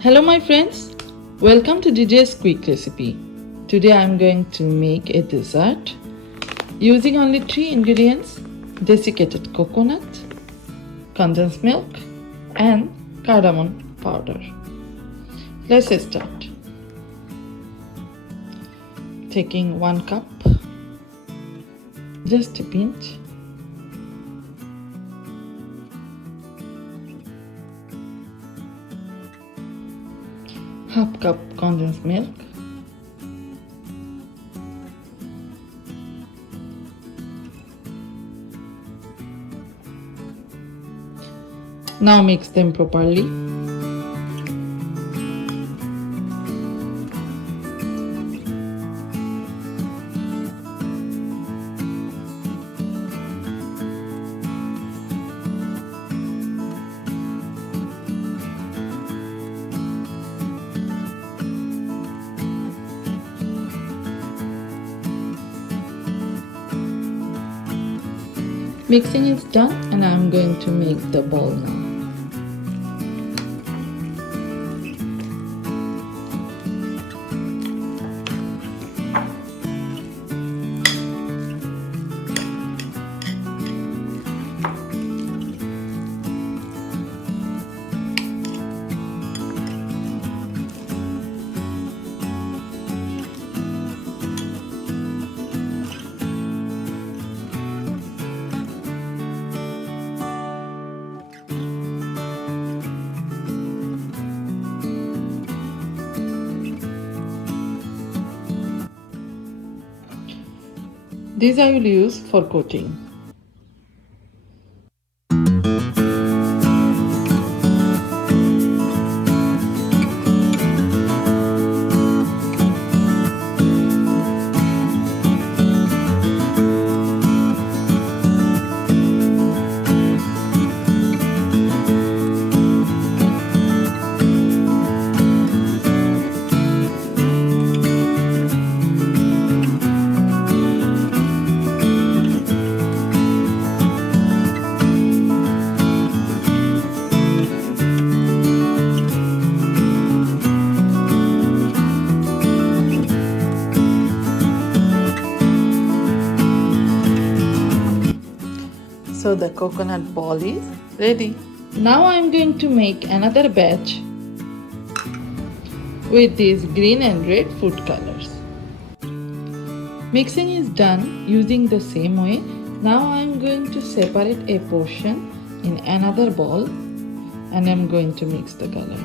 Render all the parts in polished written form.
Hello my friends, welcome to DJ's quick recipe. Today I am going to make a dessert using only 3 ingredients: desiccated coconut, condensed milk and cardamom powder. Let's start. Taking 1 cup, just a pinch, half cup condensed milk, now mix them properly. Mixing is done and I am going to make the ball now. These I will use for coating. So the coconut ball is ready. Now I am going to make another batch with these green and red food colors. Mixing is done using the same way. Now I am going to separate a portion in another bowl and I am going to mix the color.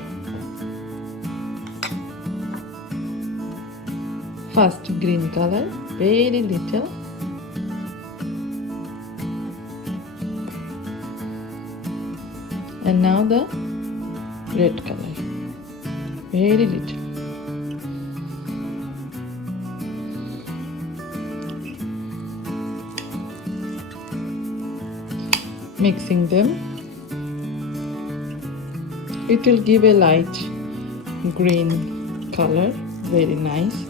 First green color, very little. And now the red color, very little. Mixing them, it will give a light green color, very nice.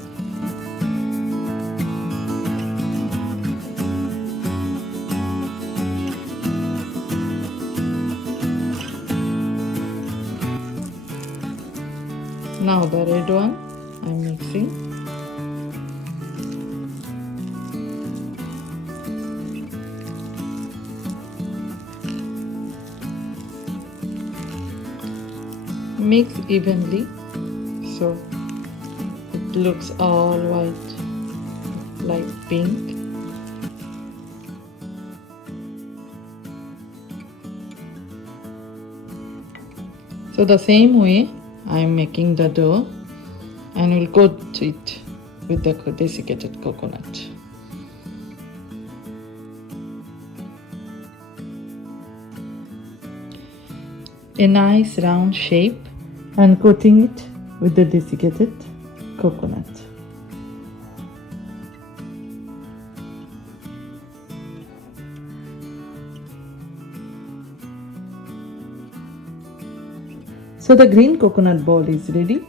Now the red one I am mixing. Mix evenly so it looks all white like pink. So the same way I am making the dough and will coat it with the desiccated coconut. A nice round shape and coating it with the desiccated coconut. So the green coconut ball is ready.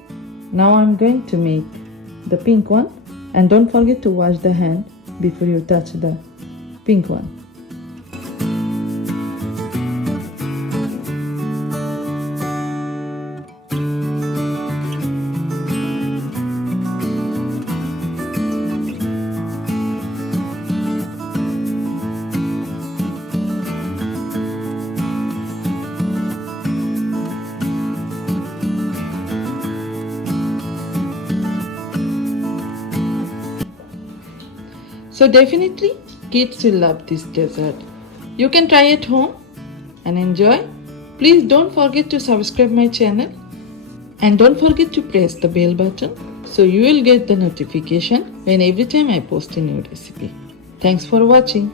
Now I'm going to make the pink one, and don't forget to wash the hand before you touch the pink one. So definitely kids will love this dessert. You can try at home and enjoy. Please don't forget to subscribe my channel and don't forget to press the bell button so you will get the notification when every time I post a new recipe. Thanks for watching.